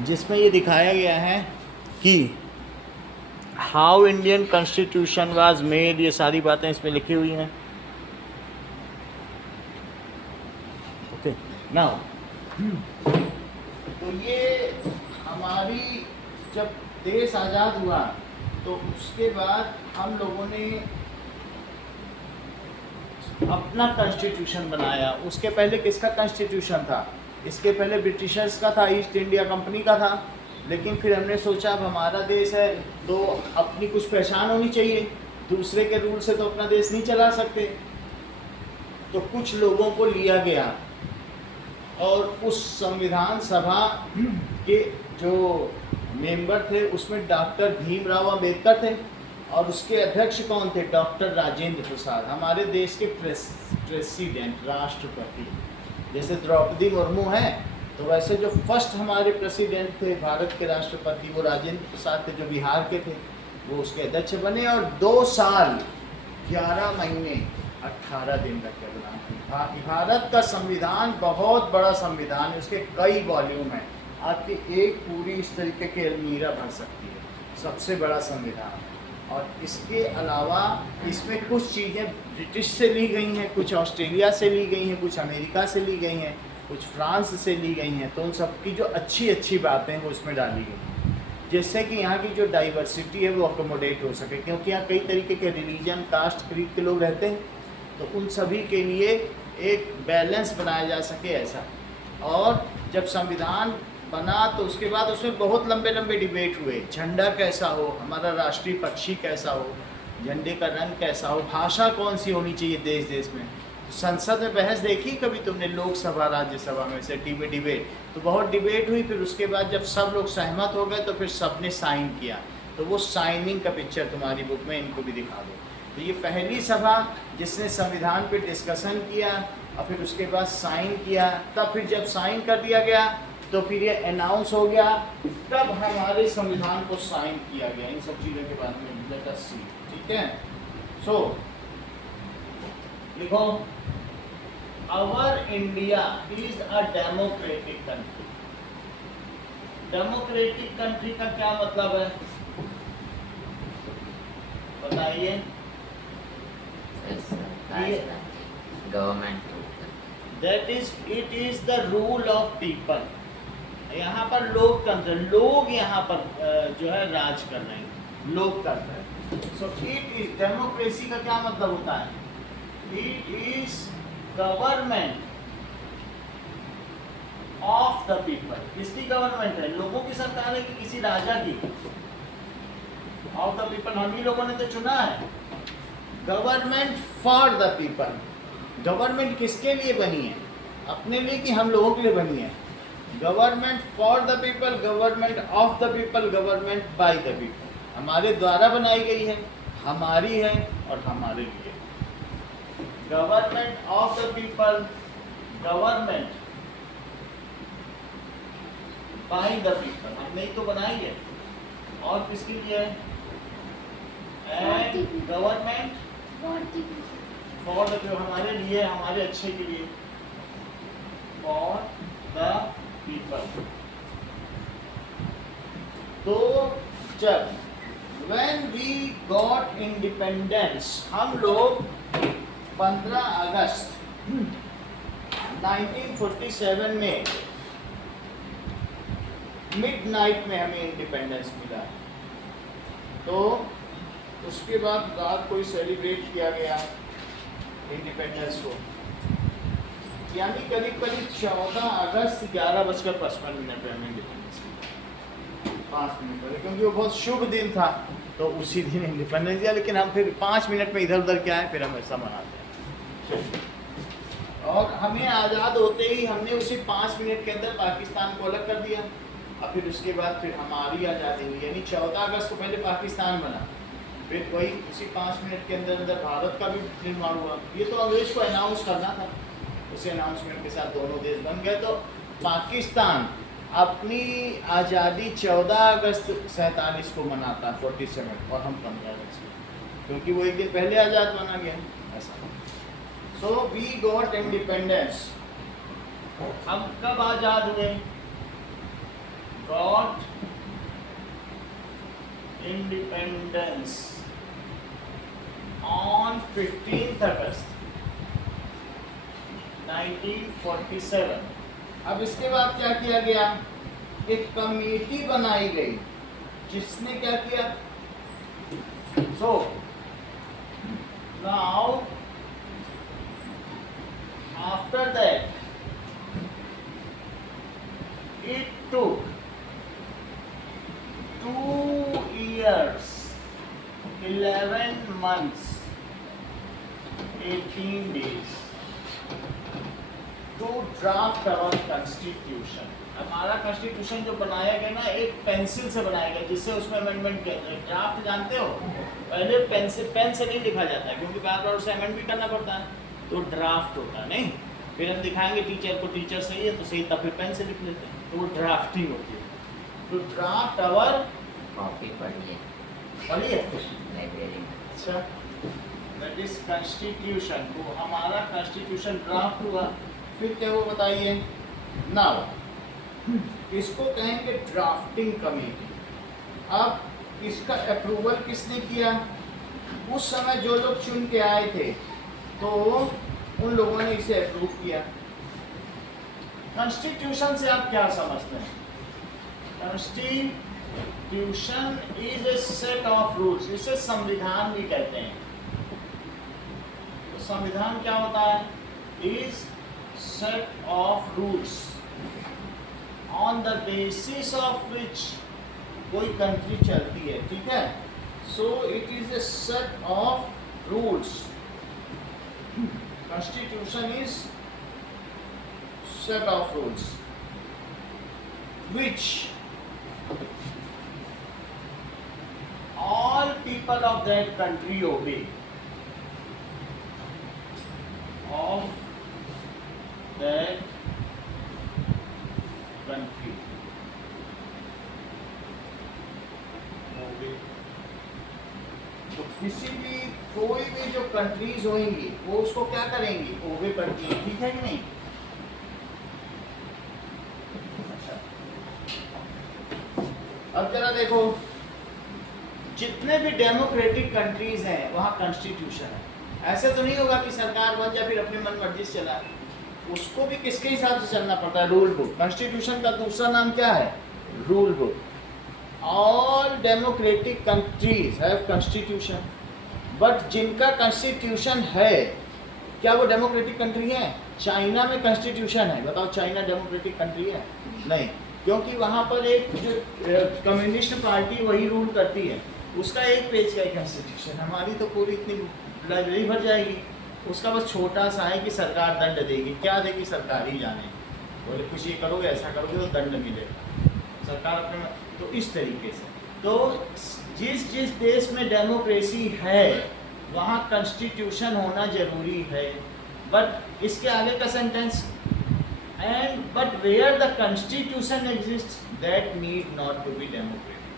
जिसमें ये दिखाया गया है कि how Indian constitution was made, ये सारी बातें इसमें लिखी हुई हैं। ओके नाउ, तो ये हमारी जब देश आज़ाद हुआ तो उसके बाद हम लोगों ने अपना कॉन्स्टिट्यूशन बनाया। उसके पहले किसका कॉन्स्टिट्यूशन था? इसके पहले ब्रिटिशर्स का था, ईस्ट इंडिया कंपनी का था। लेकिन फिर हमने सोचा अब हमारा देश है तो अपनी कुछ पहचान होनी चाहिए, दूसरे के रूल से तो अपना देश नहीं चला सकते। तो कुछ लोगों को लिया गया और उस संविधान सभा के जो मेंबर थे उसमें डॉक्टर भीमराव अंबेडकर थे और उसके अध्यक्ष कौन थे? डॉक्टर राजेंद्र प्रसाद, हमारे देश के प्रेसिडेंट, राष्ट्रपति। जैसे द्रौपदी मुर्मू हैं तो वैसे जो फर्स्ट हमारे प्रेसिडेंट थे, भारत के राष्ट्रपति, वो राजेंद्र प्रसाद थे जो बिहार के थे, वो उसके अध्यक्ष बने और 2 साल 11 महीने 18 दिन तक के बना। भारत का संविधान बहुत बड़ा संविधान है, उसके कई वॉल्यूम हैं। आपकी एक पूरी इस तरीके की अलमीरा भर सकती है, सबसे बड़ा संविधान। और इसके अलावा इसमें कुछ चीज़ें ब्रिटिश से ली गई हैं, कुछ ऑस्ट्रेलिया से ली गई हैं, कुछ अमेरिका से ली गई हैं, कुछ फ्रांस से ली गई हैं। तो उन सब की जो अच्छी अच्छी बातें हैं वो इसमें डाली गई, जिससे कि यहाँ की जो डाइवर्सिटी है वो अकोमोडेट हो सके, क्योंकि यहाँ कई तरीके के रिलीजन, कास्ट, क्रीड के लोग रहते हैं। तो उन सभी के लिए एक बैलेंस बनाया जा सके ऐसा। और जब संविधान बना तो उसके बाद उसमें बहुत लंबे लंबे डिबेट हुए, झंडा कैसा हो, हमारा राष्ट्रीय पक्षी कैसा हो, झंडे का रंग कैसा हो, भाषा कौन सी होनी चाहिए देश देश में। तो संसद में बहस देखी कभी तुमने? लोकसभा राज्यसभा में से डिबेट, तो बहुत डिबेट हुई। फिर उसके बाद जब सब लोग सहमत हो गए तो फिर सब ने साइन किया। तो वो साइनिंग का पिक्चर तुम्हारी बुक में इनको भी दिखा दो। तो ये पहली सभा जिसने संविधान पे डिस्कशन किया और फिर उसके बाद साइन किया। तब फिर जब साइन कर दिया गया तो फिर ये अनाउंस हो गया, तब हमारे संविधान को साइन किया गया। इन सब चीज़ों के बारे में लेट अस सी, ठीक है। सो लिखो, our India is a democratic country. Democratic country का क्या मतलब है बताइए? Government, that is, it is the rule of people. यहाँ पर लोकतंत्र, लोग यहाँ पर जो है राज कर रहे हैं, लोकतंत्र। सो इट इज, डेमोक्रेसी का क्या मतलब होता है? It is government of the people. किसकी गवर्नमेंट है? लोगों की सरकार है कि किसी राजा की? ऑफ द पीपल, हम ही लोगों ने तो चुना है। Government for the people. Government किसके लिए बनी है? अपने लिए कि हम लोगों के लिए बनी है? Government for the people, government of the people, government by the people. हमारे द्वारा बनाई गई है, हमारी है और हमारे लिए। Government of the people, government by the people, हमने ही तो बनाई है। और किसके लिए है? एंड गवर्नमेंट फॉर द, हमारे लिए, हमारे अच्छे के लिए, फॉर द पीपल। तो जब when we got independence, हम लोग 15 अगस्त 1947 में मिडनाइट में हमें इंडिपेंडेंस मिला। तो उसके बाद रात को ही सेलिब्रेट किया गया इंडिपेंडेंस को, यानी करीब करीब 14 अगस्त 11:55 पे हमें इंडिपेंडेंस मिला, 5 मिनट पहले, क्योंकि वो बहुत शुभ दिन था तो उसी दिन इंडिपेंडेंस दिया। लेकिन हम फिर 5 मिनट में इधर उधर क्या है, फिर हम ऐसा मनाते हैं। और हमें आज़ाद होते ही हमने उसी 5 मिनट के अंदर पाकिस्तान को अलग कर दिया और फिर उसके बाद फिर हमारी आज़ादी हुई, यानी 14 अगस्त को पहले पाकिस्तान बना, फिर वही उसी 5 मिनट के अंदर अंदर भारत का भी निर्माण हुआ। ये तो अंग्रेज को अनाउंस करना था, उसी अनाउंसमेंट के साथ दोनों देश बन गए। तो पाकिस्तान अपनी आज़ादी 14 अगस्त 47 को मनाता, 47, और हम 15 अगस्त को, क्योंकि वो एक दिन पहले आज़ाद माना गया ऐसा। So we got independence. हम कब आज़ाद हुए? Got got independence on 15th August 1947। अब इसके बाद क्या किया गया, एक कमेटी बनाई गई जिसने क्या किया, so now after that it took 2 years 11 months 18 days to draft our constitution। हमारा कॉन्स्टिट्यूशन जो बनाया गया ना, एक पेंसिल से बनाया गया जिससे उसमें अमेंडमेंट किया जाए। ड्राफ्ट जानते हो, पहले पेन से नहीं लिखा जाता है क्योंकि बार बार उसे अमेंड भी करना पड़ता है, तो ड्राफ्ट होता है नहीं। फिर हम दिखाएंगे टीचर को, टीचर सही है तो सही, तब फिर पेन से लिख लेते हैं, तो वो ड्राफ्टिंग होती है। तो ड्राफ्ट आवर कॉपी पढ़िए लाइब्रेरी। अच्छा, दैट इज कॉन्स्टिट्यूशन। तो हमारा कॉन्स्टिट्यूशन ड्राफ्ट हुआ, फिर क्या हुआ बताइए। नाउ इसको कहेंगे ड्राफ्टिंग कमेटी। अब इसका अप्रूवल किसने किया, उस समय जो लोग चुन के आए थे तो उन लोगों ने इसे अप्रूव किया। कॉन्स्टिट्यूशन से आप क्या समझते हैं? Constitution is a set of rules, इसे संविधान भी कहते हैं। तो संविधान क्या होता है? Is set of rules on the basis of which कोई कंट्री चलती है, ठीक है। So it is a set of rules. Constitution is set of rules which all people of that country obey. Of that country obey. तो किसी भी कोई भी जो कंट्रीज होंगी वो उसको क्या करेंगी, ओबे करती है, ठीक है कि नहीं। अच्छा, अब जरा देखो, जितने भी डेमोक्रेटिक कंट्रीज हैं वहाँ कॉन्स्टिट्यूशन है। ऐसे तो नहीं होगा कि सरकार बन जाए फिर अपनी मन मर्जी से चला, उसको भी किसके हिसाब से चलना पड़ता है, रूल बुक। कॉन्स्टिट्यूशन का दूसरा नाम क्या है, rule book. All democratic countries have constitution, but जिनका कॉन्स्टिट्यूशन है क्या वो डेमोक्रेटिक कंट्री है? चाइना में कॉन्स्टिट्यूशन है, बताओ चाइना डेमोक्रेटिक कंट्री है? नहीं, क्योंकि वहाँ पर एक जो कम्युनिस्ट पार्टी वही रूल करती है, उसका एक पेज का कॉन्स्टिट्यूशन। हमारी तो पूरी इतनी लाइब्रेरी भर जाएगी, उसका बस छोटा सा है कि सरकार दंड देगी। क्या देगी सरकार ही जाने, बोले कुछ ये करोगे ऐसा करोगे तो दंड मिलेगा, सरकार अपने। तो इस तरीके से तो जिस जिस देश में डेमोक्रेसी है वहाँ कॉन्स्टिट्यूशन होना जरूरी है। बट इसके आगे का sentence, and but where the constitution exist that need not to be democratic.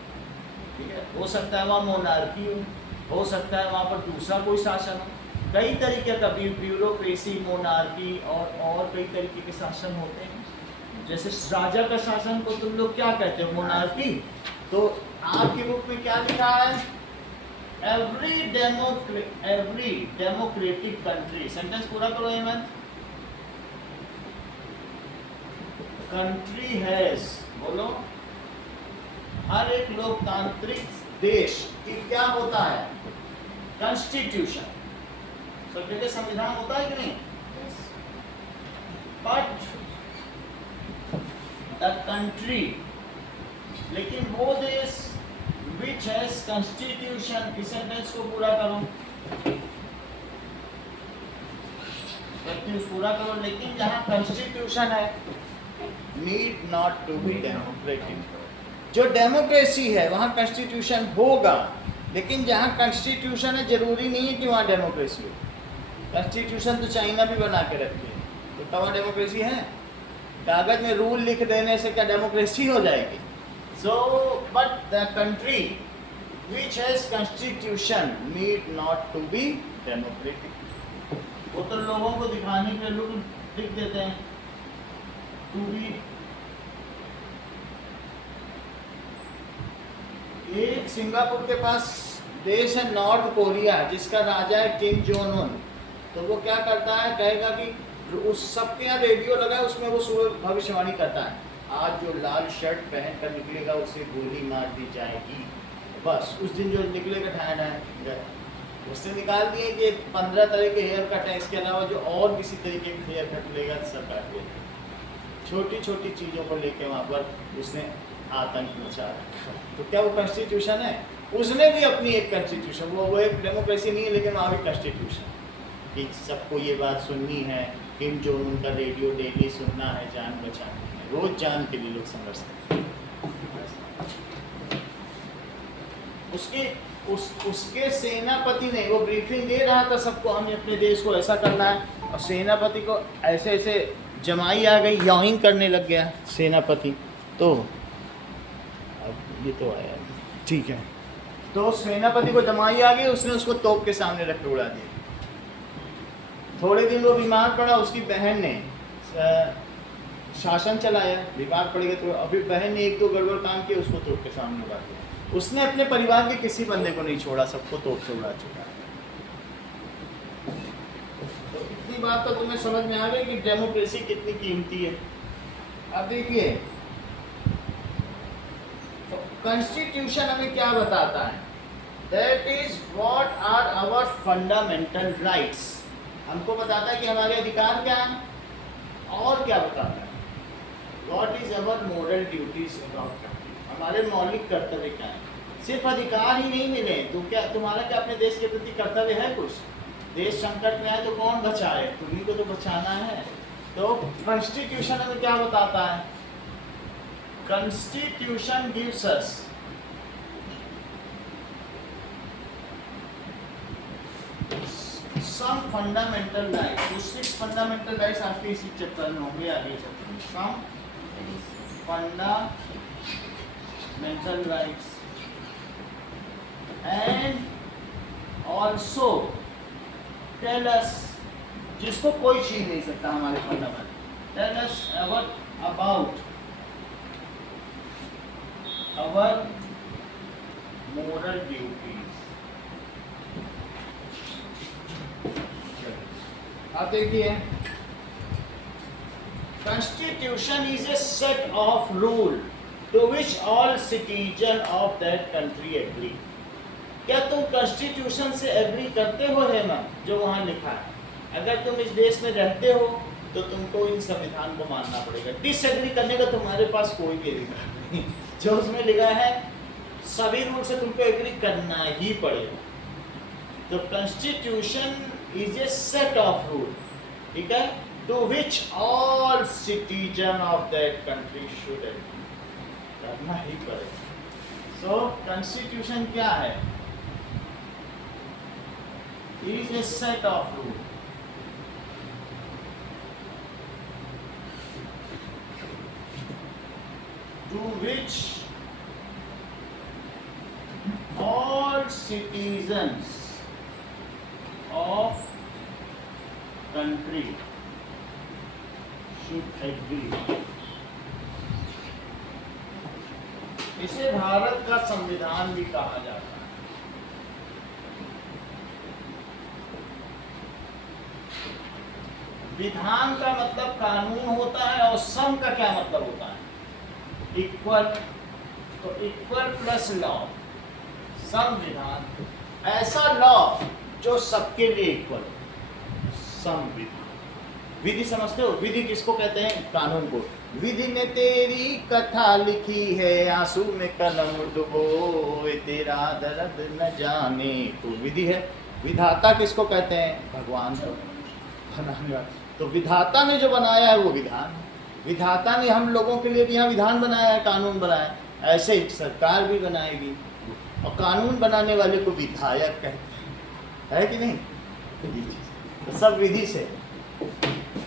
ठीक है, हो सकता है वहाँ मोनार्की हो सकता है वहाँ पर दूसरा कोई शासन हो, कई तरीके का ब्यूरोक्रेसी, मोनार्की और कई तरीके के शासन होते हैं। जैसे राजा का शासन को तुम लोग क्या कहते हो, मोनार्की। तो आपकी बुक में क्या लिखा है, एवरी डेमोक्रेटिक कंट्री, सेंटेंस पूरा करो हेमंत। कंट्री हैज, बोलो, हर एक लोकतांत्रिक देश की क्या होता है, कॉन्स्टिट्यूशन। सब जगह संविधान होता है कि नहीं? बट द कंट्री, लेकिन वो देश विच हैज कॉन्स्टिट्यूशन, इस सेंटेंस को पूरा करो, पूरा करो। लेकिन जहाँ कॉन्स्टिट्यूशन है need not to be democratic. जो डेमोक्रेसी है वहाँ कॉन्स्टिट्यूशन होगा, लेकिन जहाँ कॉन्स्टिट्यूशन है जरूरी नहीं है कि वहाँ डेमोक्रेसी हो। कॉन्स्टिट्यूशन तो चाइना भी बना के रखी है, तो क्या वहाँ डेमोक्रेसी है? कागज में रूल लिख देने से क्या डेमोक्रेसी हो जाएगी? So but the country which has constitution need not to be democratic. वो तो लोगों को दिखाने के लिए लोग लिख देते हैं टू बी एक सिंगापुर के पास देश है नॉर्थ कोरिया, जिसका राजा है किम जोंग उन। तो वो क्या करता है, कहेगा कि उस सबके यहाँ रेडियो लगा है, उसमें वो सूरज भविष्यवाणी करता है, आज जो लाल शर्ट पहन कर निकलेगा उसे गोली मार दी जाएगी। बस उस दिन जो निकलेगा ठहरा है, उसने निकाल दिए कि 15 तरह के हेयर कट है, इसके अलावा जो और किसी तरीके का हेयर कट लेगा सब काट देगा। छोटी छोटी चीज़ों को लेके वहाँ पर उसने आतंक मचा रखा। तो क्या वो कॉन्स्टिट्यूशन है? उसने भी अपनी एक कॉन्स्टिट्यूशन, वो एक डेमोक्रेसी नहीं है लेकिन वहाँ भी कॉन्स्टिट्यूशन कि सबको ये बात सुननी है, किम जोंग उन का रेडियो डेली सुनना है, जान बचानी है, रोज जान के लिए लोग संघर्ष करते हैं। उसके सेनापति ने वो ब्रीफिंग दे रहा था सबको, हमें अपने देश को ऐसा करना है, और सेनापति को ऐसे ऐसे जमाई आ गई, यॉइंग करने लग गया सेनापति। तो अब ये तो आया, ठीक है, तो सेनापति को जमाई आ गई, उसने उसको तोप के सामने रख के उड़ा दिया। थोड़े दिन वो बीमार पड़ा, उसकी बहन ने शासन चलाया, बीमार पड़ गया तो अभी बहन ने 1-2 गड़बड़ काम किए, उसको तोप के सामने उड़ा दिया। उसने अपने परिवार के किसी बंदे को नहीं छोड़ा, सबको तोप से उड़ा चुका है। तो इतनी बात तो तुम्हें समझ में आ गई कि डेमोक्रेसी कितनी कीमती है। अब देखिए तो कॉन्स्टिट्यूशन हमें क्या बताता है, that is what are our fundamental rights. हमको बताता है कि हमारे अधिकार क्या हैं, और क्या बताता है, what is our moral duties about, हमारे मौलिक कर्तव्य क्या है। सिर्फ अधिकार ही नहीं मिले तो क्या तुम्हारा क्या अपने देश के प्रति कर्तव्य है कुछ? देश संकट में आए तो कौन बचाए, तुम्ही को तो बचाना है। तो कॉन्स्टिट्यूशन हमें क्या बताता है, constitution gives us some fundamental rights. तो 6 फंडामेंटल राइट्स आपके इसी चैप्टर में होंगे, आगे चैप्टर में some fundamental rights and also tell us, जिसको कोई छीन नहीं सकता हमारे fundamental, tell us about our moral duties. अब देखिए, Constitution is a set of rule to which all citizen of that country agree। क्या तुम कॉन्स्टिट्यूशन से एग्री करते हो हेमंत, जो वहाँ लिखा है? अगर तुम इस देश में रहते हो तो तुमको इन संविधान को मानना पड़ेगा। डिसएग्री करने का तुम्हारे पास कोई भी अधिकार नहीं, जो उसमें लिखा है सभी रूल से तुमको एग्री करना ही पड़ेगा। तो constitution is a set of rule, ठीक है, to which all citizen of that country should agree, करना ही पड़ेगा। So constitution क्या है? Is a set of rules to which all citizens of country should agree। इसे भारत का संविधान भी कहा जाता है। विधान का मतलब कानून होता है, और सम का क्या मतलब होता है? इक्वल। तो इक्वल प्लस लॉ, संविधान, ऐसा लॉ जो सबके लिए इक्वल, संविधान। विधि समझते हो? विधि किसको कहते हैं? कानून को। विधि ने तेरी कथा लिखी है, आंसू में कलम डुबोए, तेरा दर्द न जाने को विधि है। विधाता किसको कहते हैं? भगवान को बनाने वाला। तो विधाता ने जो बनाया है वो विधान। विधाता ने हम लोगों के लिए भी यहाँ विधान बनाया है, कानून बनाया है। ऐसे ही सरकार भी बनाएगी, और कानून बनाने वाले को विधायक कहते हैं, है कि नहीं? तो सब विधि से।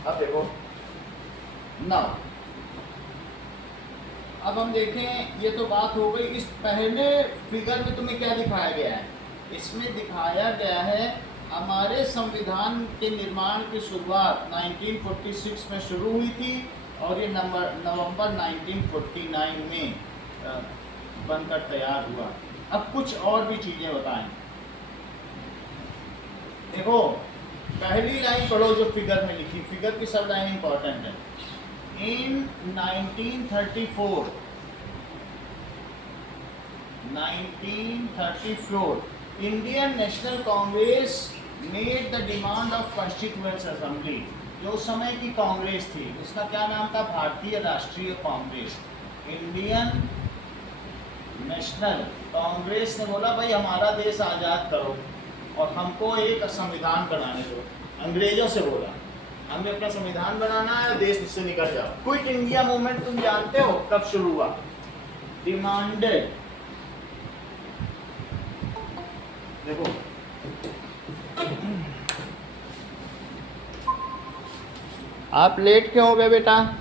अब देखो ना, अब हम देखें, ये तो बात हो गई। इस पहले फिगर में तुम्हें क्या दिखाया गया है? इसमें दिखाया गया है हमारे संविधान के निर्माण की शुरुआत 1946 में शुरू हुई थी, और ये नवंबर 1949 में बनकर तैयार हुआ। अब कुछ और भी चीजें बताएं। देखो पहली लाइन पढ़ो जो फिगर में लिखी, फिगर की सब लाइन इंपॉर्टेंट है। इन 1934 Indian national Congress made the demand of constituent assembly. जो उस समय की कांग्रेस थी उसका क्या नाम था? भारतीय राष्ट्रीय कांग्रेस। इंडियन नेशनल कांग्रेस ने बोला भाई हमारा देश आज़ाद करो और हमको एक संविधान बनाने दो। अंग्रेजों से बोला हमें अपना संविधान बनाना है, देश से निकल जाओ। क्विट इंडिया मूवमेंट तुम जानते हो कब शुरू हुआ? डिमांडेड, देखो आप लेट क्यों हो गए बेटा?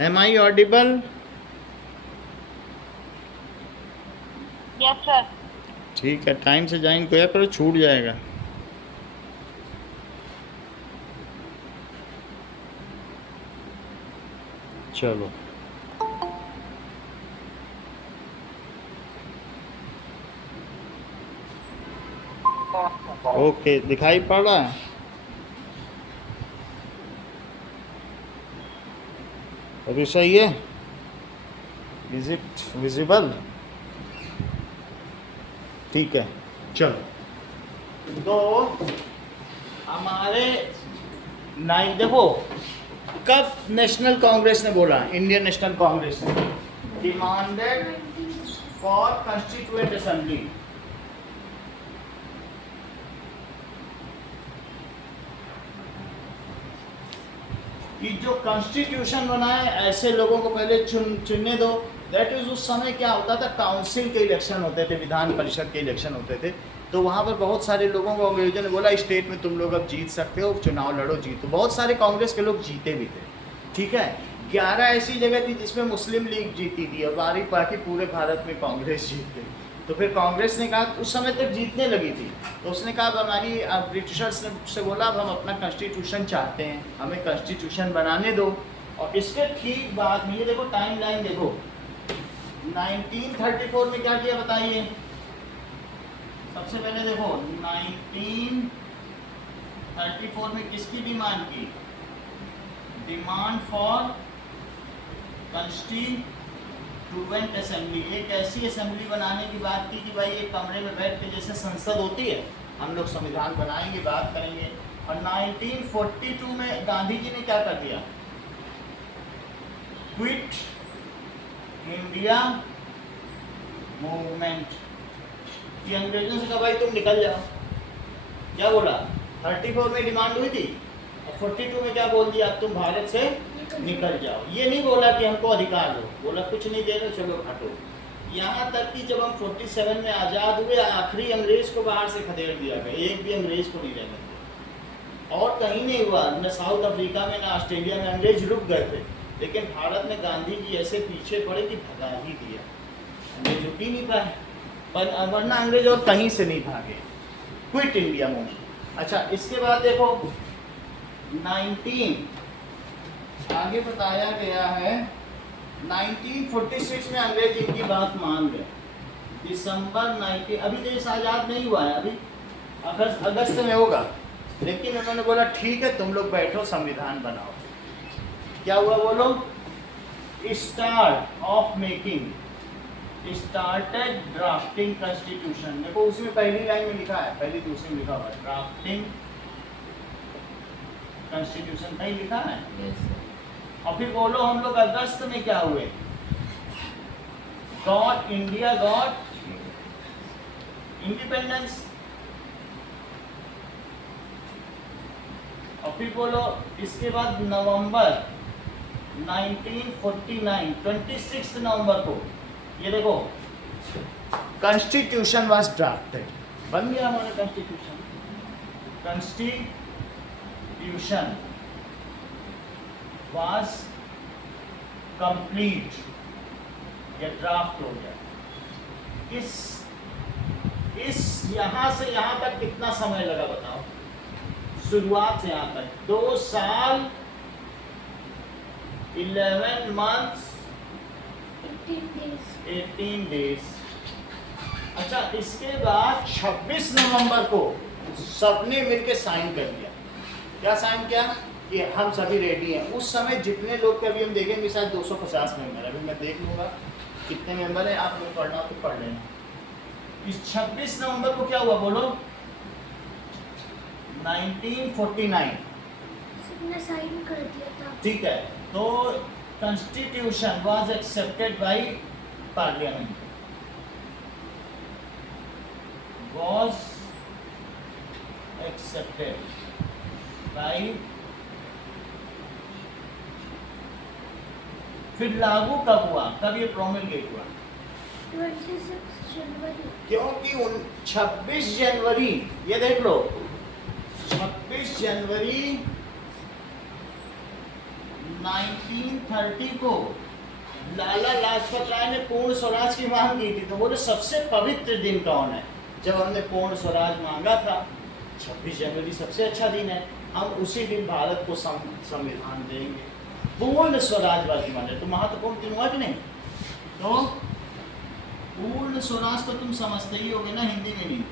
Am I audible? Yes sir. ठीक है, टाइम से ज्वाइन किया करो, छूट जाएगा। चलो ओके, दिखाई पड़ रहा है? अभी सही है? Is it visible? ठीक है चलो। तो हमारे देखो कब नेशनल कांग्रेस ने बोला, इंडियन नेशनल कांग्रेस ने डिमांडेड फॉर कॉन्स्टिट्यूएंट असेंबली। कि जो कॉन्स्टिट्यूशन बनाए ऐसे लोगों को पहले चुनने दो। दैट इज उस समय क्या होता था, काउंसिल के इलेक्शन होते थे, विधान परिषद के इलेक्शन होते थे। तो वहाँ पर बहुत सारे लोगों को अंग्रेजों ने बोला स्टेट में तुम लोग अब जीत सकते हो, चुनाव लड़ो जीतो। बहुत सारे कांग्रेस के लोग जीते भी थे, ठीक है। 11 ऐसी जगह थी जिसमें मुस्लिम लीग जीती थी और बाकी पूरे भारत में कांग्रेस जीत गई। तो फिर कांग्रेस ने कहा, उस समय तक जीतने लगी थी, तो उसने कहा अब हमारी ब्रिटिशर्स ने से बोला अब हम अपना कॉन्स्टिट्यूशन चाहते हैं, हमें कॉन्स्टिट्यूशन बनाने दो। और इसके ठीक बाद में ये देखो टाइम लाइन देखो, 1934 में क्या किया बताइए? सबसे पहले देखो 1934 में किसकी डिमांड की? Demand for constituent assembly. एक ऐसी असेंबली बनाने की बात की कि भाई एक कमरे में बैठ के जैसे संसद होती है हम लोग संविधान बनाएंगे, बात करेंगे। और 1942 में गांधी जी ने क्या कर दिया? Quit India movement. कि अंग्रेजों से कहा भाई तुम निकल जाओ। क्या बोला? 34 में डिमांड हुई थी और 42 में क्या बोल दिया? तुम भारत से निकल जाओ। ये नहीं बोला कि हमको अधिकार दो, बोला कुछ नहीं दे रहे चलो हटो। यहाँ तक कि जब हम 47 में आज़ाद हुए आखिरी अंग्रेज को बाहर से खदेड़ दिया गया, एक भी अंग्रेज को नहीं रहने दिया। और कहीं नहीं हुआ, न साउथ अफ्रीका में न ऑस्ट्रेलिया में, अंग्रेज रुक गए थे। लेकिन भारत में गांधी जी ऐसे पीछे पड़े कि भगा ही दिया, अंग्रेज रुक ही नहीं पाए। पर वरना अंग्रेज और कहीं से नहीं भागे। Quit India movement. अच्छा इसके बाद देखो 19 आगे बताया गया है 1946 में अंग्रेज इनकी बात मान गए। दिसंबर 19 अभी देश आज़ाद नहीं हुआ है, अभी अगस्त में होगा। लेकिन उन्होंने बोला ठीक है तुम लोग बैठो संविधान बनाओ। क्या हुआ बोलो? Start of making, started drafting constitution. देखो उसमें पहली लाइन में लिखा है, पहली दूसरी में लिखा हुआ है ड्राफ्टिंग कॉन्स्टिट्यूशन, कहीं लिखा है। और फिर बोलो हम लोग अगस्त में क्या हुए? Got India got independence. और फिर बोलो इसके बाद नवंबर 1949 26 नवंबर को ये देखो कॉन्स्टिट्यूशन वाज ड्राफ्टेड, बन गया हमारा कॉन्स्टिट्यूशन। कॉन्स्टिट्यूशन वाज कंप्लीट, ये ड्राफ्ट हो गया। इस यहां से यहां तक कितना समय लगा बताओ? शुरुआत से यहां तक 2 साल 11 months 18 days। अच्छा, इसके बाद 26 नवंबर को सबने मिलके साइन कर दिया। क्या साइन किया कि हम सभी रेडी हैं। उस समय जितने लोग के अभी हम देखेंगे शायद 250 मेंबर, अभी मैं देख लूँगा कितने मेंबर हैं, आप लोग पढ़ना हो तो पढ़ लेना। इस 26 नवंबर को क्या हुआ बोलो? 1949 सबने साइन कर दिया था। ठीक है, तो constitution was accepted by parliament, was accepted by। फिर लागू कब हुआ, कब ये प्रोमलगेट हुआ? 26 जनवरी। क्योंकि 26 जनवरी, ये देख लो 26 जनवरी 1930 को लाला लाजपत राय ने पूर्ण स्वराज की मांग की थी। तो बोले सबसे पवित्र दिन कौन है? जब हमने पूर्ण स्वराज मांगा था 26 जनवरी सबसे अच्छा दिन है, हम उसी दिन भारत को संविधान देंगे, पूर्ण स्वराजवादी माने। तो महत्वपूर्ण दिन हुआ कि नहीं? तो पूर्ण स्वराज तो तुम समझते ही होगे ना, हिंदी में नहीं,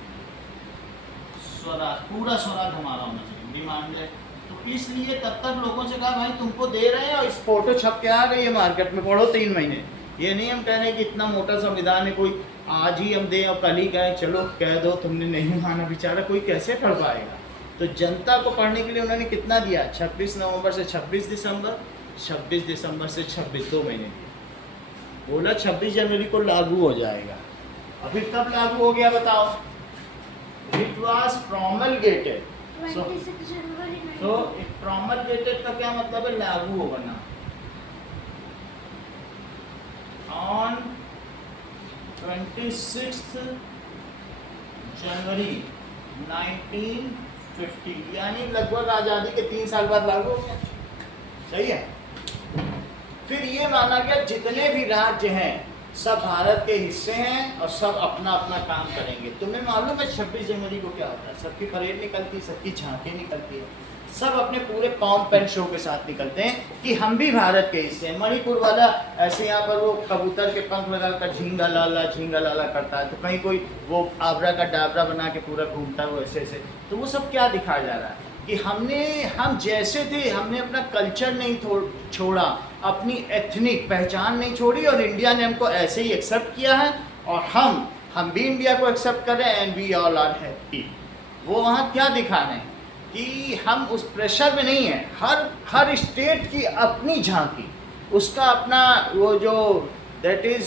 स्वराज, पूरा स्वराज हमारा होना चाहिए, डिमांड है। तो इसलिए तब तक लोगों से कहा भाई तुमको दे रहे हैं और इस फोटो छप के आ गई है मार्केट में, पढ़ो 3 महीने। ये नहीं हम कह रहे हैं कि इतना मोटा संविधान है कोई आज ही हम दें और कल ही कहें चलो कह दो तुमने नहीं माना, बेचारा कोई कैसे पढ़ पाएगा। तो जनता को पढ़ने के लिए उन्होंने कितना दिया? 26 नवंबर से 26 दिसंबर, 26 दिसंबर से 26, 2 महीने दिए। बोला 26 जनवरी को लागू हो जाएगा। अभी कब लागू हो गया बताओ? It was promulgated. 26 जनवरी। तो प्रोमलगेटेड का क्या मतलब है? लागू होना। ऑन 26 जनवरी 1950, यानी लगभग आज़ादी के 3 साल बाद लागू हो गया। सही है। फिर ये माना गया जितने भी राज्य हैं सब भारत के हिस्से हैं और सब अपना अपना काम करेंगे। तुम्हें मालूम है 26 जनवरी को क्या होता है? सबकी परेड निकलती है, सबकी झांकी निकलती है, सब अपने पूरे पॉम्प एंड शो के साथ निकलते हैं कि हम भी भारत के हिस्से हैं। मणिपुर वाला ऐसे यहाँ पर वो कबूतर के पंख लगाकर झींगा लाला करता है, तो कहीं कोई वो आबरा का डाबरा बना के पूरा घूमता है वो ऐसे ऐसे। तो वो सब क्या दिखाया जा रहा है कि हम जैसे थे, हमने अपना कल्चर नहीं छोड़ा, अपनी एथनिक पहचान नहीं छोड़ी, और इंडिया ने हमको ऐसे ही एक्सेप्ट किया है और हम भी इंडिया को एक्सेप्ट कर रहे हैं, and we all are happy. वो वहाँ क्या दिखा रहे हैं कि हम उस प्रेशर में नहीं है। हर स्टेट की अपनी झांकी, उसका अपना वो जो दैट इज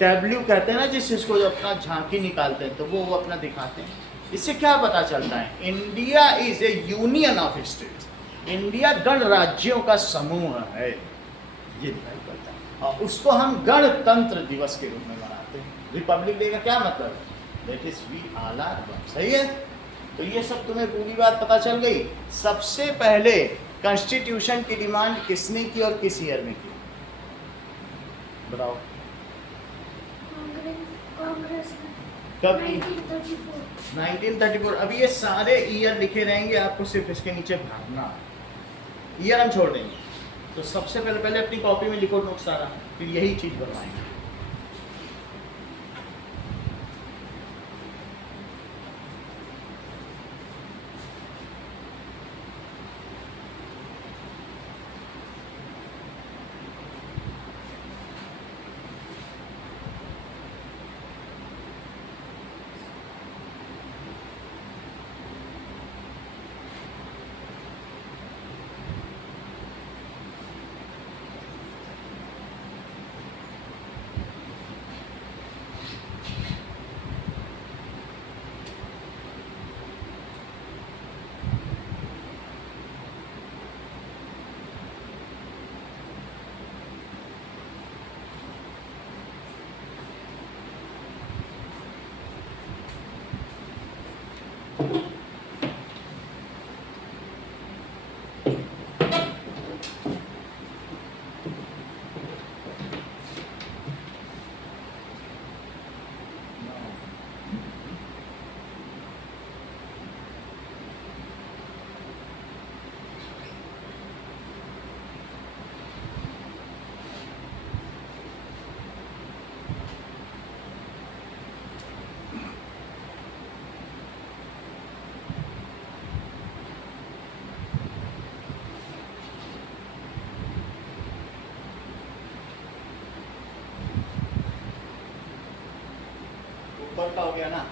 डब्ल्यू कहते हैं ना जिस चीज़ को, जो अपना झांकी निकालते हैं, तो वो अपना दिखाते हैं। इससे क्या पता चलता है? India is a union of states, India गणराज्यों का समूह है, ये दिखाई पड़ता है। और उसको हम गणतंत्र दिवस के रूप में मनाते हैं। रिपब्लिक डे का क्या मतलब? That is we all are one. सही है। तो ये सब तुम्हें पूरी बात पता चल गई। सबसे पहले कॉन्स्टिट्यूशन की डिमांड किसने की और किस ईयर में की? बताओ। कांग्रेस कब? 1934। 1934। अभी ये सारे ईयर लिखे रहेंगे, आपको सिर्फ इसके नीचे भागना, ईयर हम छोड़ देंगे। तो सबसे पहले अपनी कॉपी में लिखो नोट सारा, फिर यही चीज़ बनवाएंगे। छोटा हो गया ना।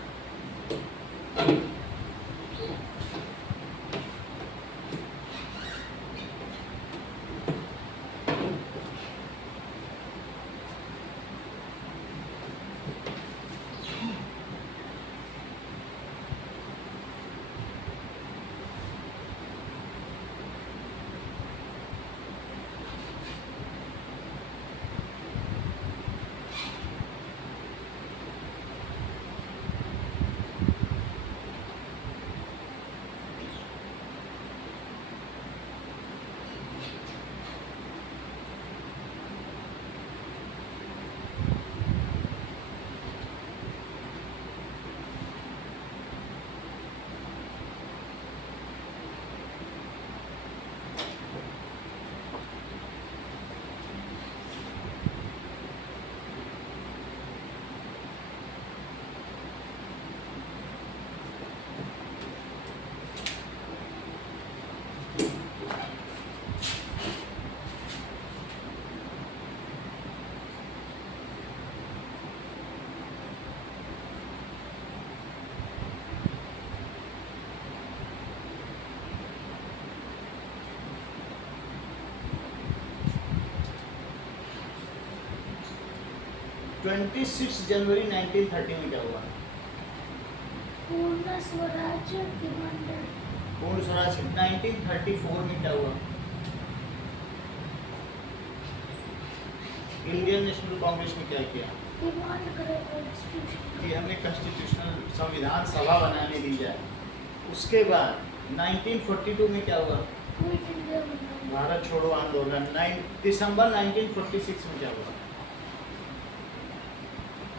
ट्वेंटी 26 जनवरी 1930 में क्या हुआ? पूर्ण स्वराज डिमांडेड। पूर्ण स्वराज 1934 में क्या हुआ? इंडियन नेशनल कांग्रेस ने क्या किया डिमांड करे कॉन्स्टिट्यूशन कि हमें कॉन्स्टिट्यूशनल संविधान सभा बनाने दी जाए। उसके बाद 1942 में क्या हुआ? Quit India movement. भारत छोड़ो आंदोलन। 9 दिसंबर 1946 में क्या हुआ?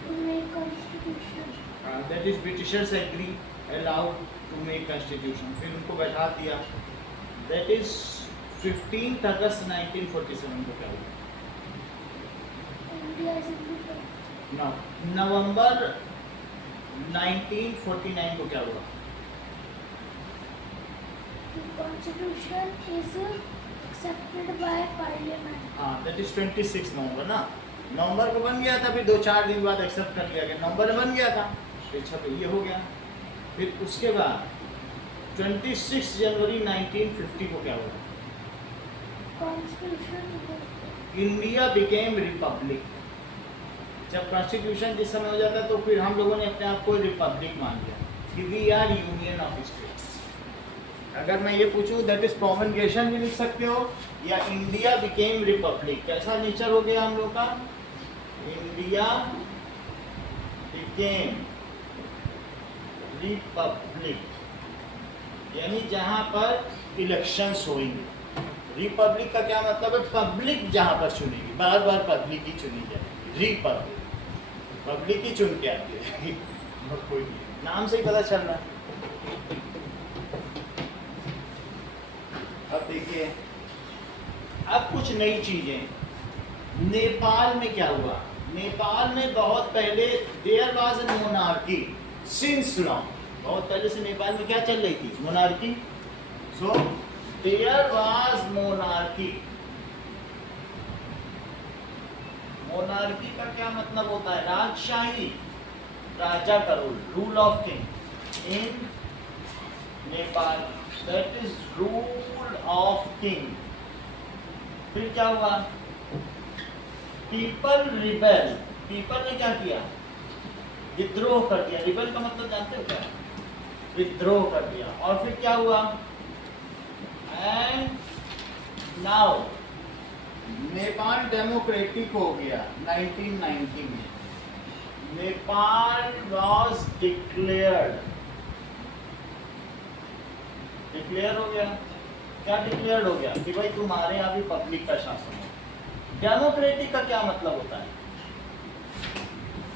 To make constitution. That is britishers agree allowed to make constitution. फिर उनको बैठा दिया। दैट इज 15 अगस्त 1947 को क्या हुआ? India is independent. नवंबर 1949 को क्या हुआ? The constitution is accepted by parliament. हाँ, दैट इज 26 नवंबर ना। नवंबर को बन गया था, फिर 2-4 दिन बाद एक्सेप्ट कर लिया गया। नवंबर में बन गया था, फिर 26 ये हो गया। फिर उसके बाद 26 जनवरी 1950 को क्या हुआ? Constitution India became Republic. जब कॉन्स्टिट्यूशन जिस समय हो जाता है तो फिर हम लोगों ने अपने आप को रिपब्लिक मान लिया कि we are union of states. अगर मैं ये पूछूं दैट इज प्रोमलगेशन भी लिख सकते हो या इंडिया बिकेम रिपब्लिक। कैसा नेचर हो गया हम लोग का? इंडिया बिकेम रिपब्लिक, यानी जहां पर इलेक्शंस होंगे। रिपब्लिक का क्या मतलब है? पब्लिक जहां पर चुनेगी, बार बार पब्लिक ही चुनी जाएगी। रिपब्लिक पब्लिक ही चुन के आती है और कोई नहीं। नाम से ही पता चल रहा है। अब देखिए, अब कुछ नई चीजें। नेपाल में क्या हुआ? नेपाल में बहुत पहले there was an monarchy since long. बहुत पहले से नेपाल में क्या चल रही थी? Monarchy. So there was monarchy. Monarchy का क्या मतलब होता है? राजशाही, राजा का rule of king in Nepal. That is rule of king. फिर क्या हुआ? People rebel. पीपल ने क्या किया? विद्रोह कर दिया। रिबेल का मतलब जानते हो क्या? विद्रोह कर दिया। और फिर क्या हुआ? एंड नाउ नेपाल डेमोक्रेटिक हो गया 1990 में। Nepal was declared. डिक्लेयर हो गया। क्या डिक्लेयर हो गया? कि भाई तुम्हारे यहाँ भी पब्लिक का शासन है। डेमोक्रेटिक का क्या मतलब होता है?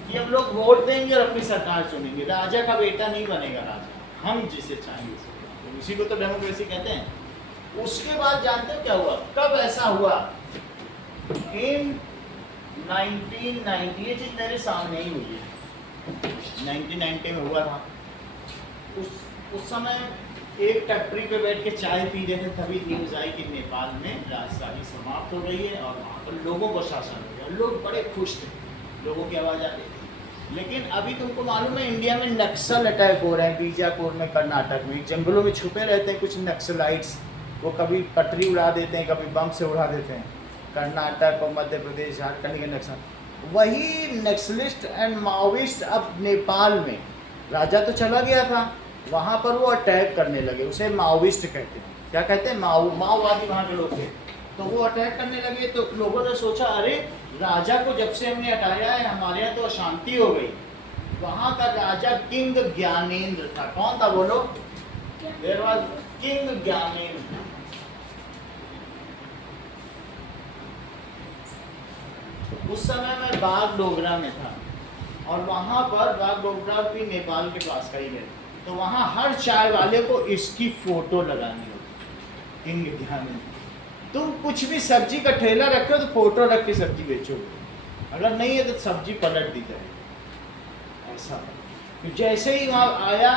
कि हम लोग वोट देंगे और अपनी सरकार चुनेंगे। राजा का बेटा नहीं बनेगा राजा, हम जिसे चाहेंगे तो इसी को तो डेमोक्रेसी कहते हैं। उसके बाद जानते हो क्या हुआ? कब ऐसा हुआ? इन 1990, ये चीज मेरे सामने ही हुई है। 1990 में हुआ था। उस समय एक टपरी पे बैठ के चाय पी रहे थे, तभी न्यूज आई कि नेपाल में राजशाही समाप्त हो गई है और वहाँ पर लोगों को शासन हो गया। लोग बड़े खुश थे, लोगों की आवाज आ रही थी। लेकिन अभी तुमको मालूम है इंडिया में नक्सल अटैक हो रहे हैं, बीजापुर में, कर्नाटक में, जंगलों में छुपे रहते हैं कुछ नक्सलाइट्स, वो कभी पटरी उड़ा देते हैं, कभी बम से उड़ा देते हैं। कर्नाटक और मध्य प्रदेश, झारखंड के नक्सल, वही नक्सलिस्ट एंड माओविस्ट अब नेपाल में, राजा तो चला गया था, वहाँ पर वो अटैक करने लगे, उसे माओविस्ट कहते हैं। क्या कहते हैं? माओवादी वहाँ के लोग थे। तो वो अटैक करने लगे, तो लोगों ने सोचा अरे राजा को जब से हमने हटाया है हमारे यहाँ तो अशांति हो गई। वहाँ का राजा किंग ज्ञानेंद्र था। कौन था बोलो? There was king Gyanendra. उस समय मैं बागडोगरा में था और वहाँ पर बागडोगरा भी नेपाल के पास का ही है। तो वहाँ हर चाय वाले को इसकी फोटो लगानी होती, किंग ज्ञानेंद्र। तुम कुछ भी सब्जी का ठेला रखे हो तो फोटो रख के सब्जी बेचोगे, अगर नहीं है तो सब्जी पलट दी जाए। ऐसा तो जैसे ही वहाँ आया